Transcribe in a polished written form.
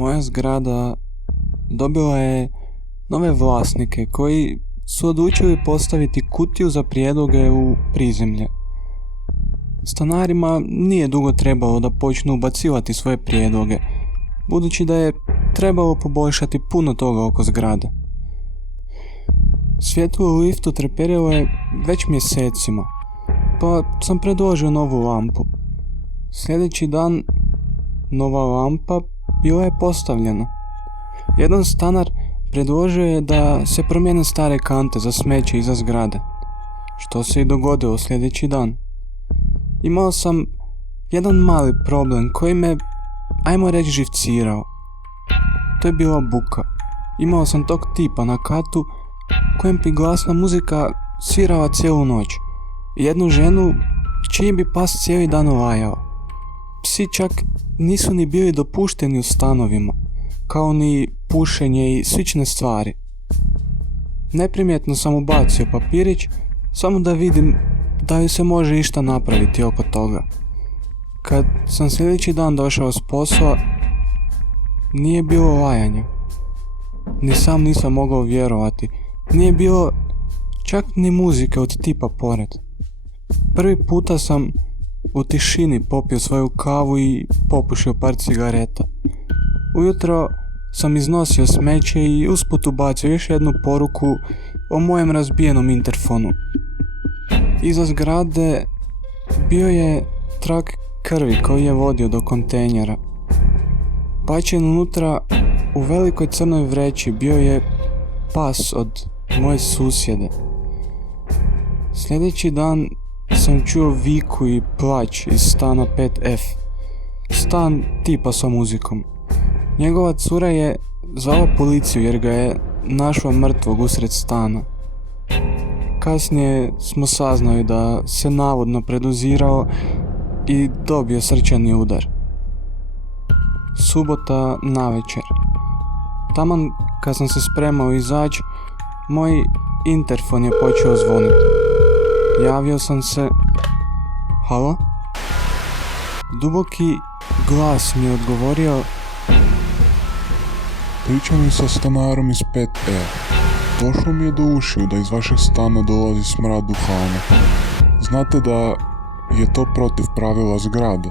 Moja zgrada dobila je nove vlasnike koji su odlučili postaviti kutiju za prijedloge u prizemlje. Stanarima nije dugo trebalo da počnu ubacivati svoje prijedloge, budući da je trebalo poboljšati puno toga oko zgrade. Svjetlo u liftu treperilo je već mjesecima, pa sam predložio novu lampu. Sljedeći dan nova lampa bila je postavljena. Jedan stanar predložio je da se promijene stare kante za smeće iza zgrade, što se i dogodilo sljedeći dan. Imao sam jedan mali problem koji me, ajmo reći, živcirao. To je bila buka. Imao sam tog tipa na katu kojem bi glasna muzika svirala cijelu noć. Jednu ženu čiji bi pas cijeli dan lajao. Psi čak nisu ni bili dopušteni u stanovima, kao ni pušenje i slične stvari. Neprimjetno sam ubacio papirić, samo da vidim da li se može išta napraviti oko toga. Kad sam sljedeći dan došao s posla, nije bilo lajanja. Ni sam nisam mogao vjerovati. Nije bilo čak ni muzike od tipa pored. Prvi puta sam u tišini popio svoju kavu i popušio par cigareta. Ujutro sam iznosio smeće i usput ubacio još jednu poruku o mojem razbijenom interfonu. Iza zgrade bio je trag krvi koji je vodio do kontejnera. Bačen unutra u velikoj crnoj vreći bio je pas od moje susjede. Sljedeći dan sam čuo viku i plać iz stana 5F. Stan tipa sa muzikom. Njegova cura je zvala policiju jer ga je našla mrtvog usred stana. Kasnije smo saznali da se navodno predozirao i dobio srčani udar. Subota navečer. Taman kad sam se spremao izaći, moj interfon je počeo zvoniti. Javio sam se. Halo? Duboki glas mi je odgovorio. Pričam sa stanarom iz 5E. Došlo mi je do ušiju da iz vašeg stana dolazi smrad duhana. Znate da je to protiv pravila zgrade.